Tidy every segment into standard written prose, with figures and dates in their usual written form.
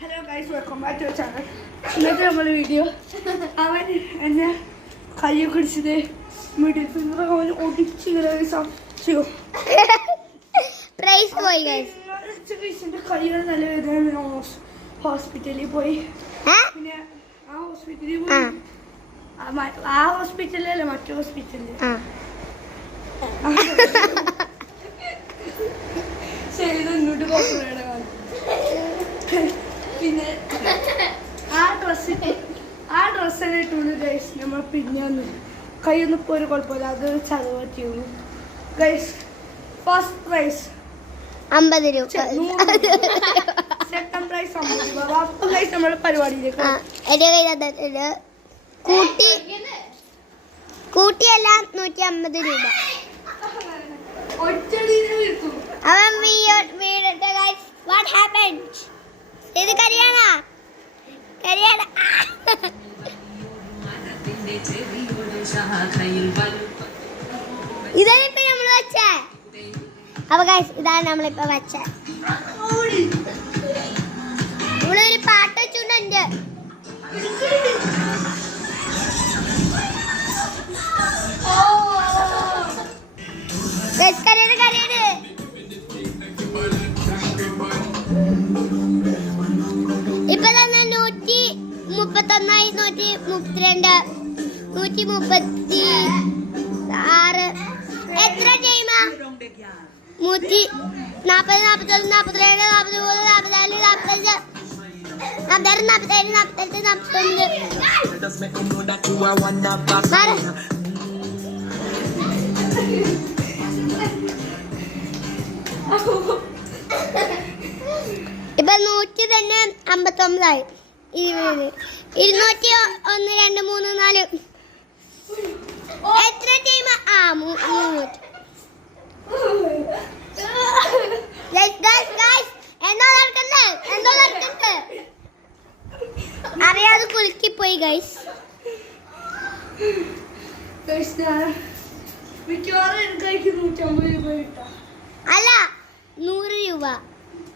Hello guys, welcome back to channel. ഇന്നത്തെ നമ്മുടെ video അവൻ എന്നെ കയ്യൊക്കെ പിടിച്ചത് മിഡിൽ ഫിംഗർ അവൻ ഒടിച്ചിങ്ങനെ ചെയ്യോ കയ്യുടെ നല്ല വേദന. ഹോസ്പിറ്റലിൽ പോയി. പിന്നെ ആ ഹോസ്പിറ്റലിൽ പോയി. ആ ഹോസ്പിറ്റലല്ല, മറ്റേ ഹോസ്പിറ്റലിൽ. ശരി, ഇങ്ങോട്ട് പോകണം. പിന്നെ ആ ഡ്രസ്സെല്ലാം ഇട്ടുകൊണ്ട് ഗൈസ് നമ്മൾ പിന്നെ ഒന്ന് കൈയൊന്നും ഇപ്പോൾ ഒരു കുഴപ്പമില്ല. അത് ചതവ് പറ്റിയുള്ളൂ ഗൈസ്. ഫസ്റ്റ് പ്രൈസ് 50 രൂപ, സെക്കൻഡ് പ്രൈസ് 50 രൂപ. അപ്പം ഗൈസ് നമ്മുടെ പരിപാടിയിലേക്ക് കൂട്ടിയല്ല 150 രൂപ. അവൻ വീടട്ടെ ഗൈസ്. What happened? ഇത് കരിയാണ ഇതാണ് ഇപ്പൊ നമ്മള് വെച്ചേ. അപ്പൊ ഗൈസ് ഇതാണ് നമ്മളിപ്പോ വെച്ചേ. നമ്മളൊരു പാട്ട് വെച്ചുണ്ട്. കരയാണ് ഇപ്പൊ തന്നെ 131, 132, 136. എത്ര ടൈമാ? 140, 41, 42, 43, 44, 45, 46, 47, 48, 49. ഇപ്പൊ 100 തന്നെ 59ആയി. 200, 1, 2, 3, 4. എത്ര ടൈം? 300. എന്തോ നടക്കണ്ടേ അറിയാതെ കുലുക്കിപ്പോയി ഗൈസ്. മിക്കവാറും എനിക്ക് 150 രൂപ കിട്ടാം. അല്ല 100 രൂപ.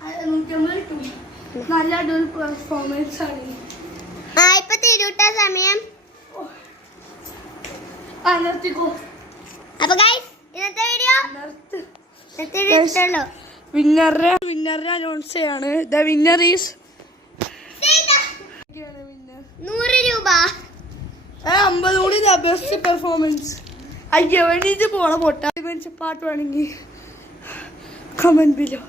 150 കിട്ടും. നല്ല അടിപൊളി പെർഫോമൻസ് ആണ്. ഇപ്പൊ തിരുട്ട സമയം. നിർത്തിക്കോ. അപ്പൊ ഗൈസ് ഇന്നത്തെ വീഡിയോ വിന്നറെ അനൗൺസ് ചെയ്യാണ്. ദ വിന്നർ ഈസ് 100 രൂപ. 50 കൂടി ബെസ്റ്റ് പെർഫോമൻസ്. അയ്യോ വേണ്ടിട്ട് പോണ പൊട്ട പാട്ട് വേണമെങ്കിൽ കമന്റ് ബിലോ.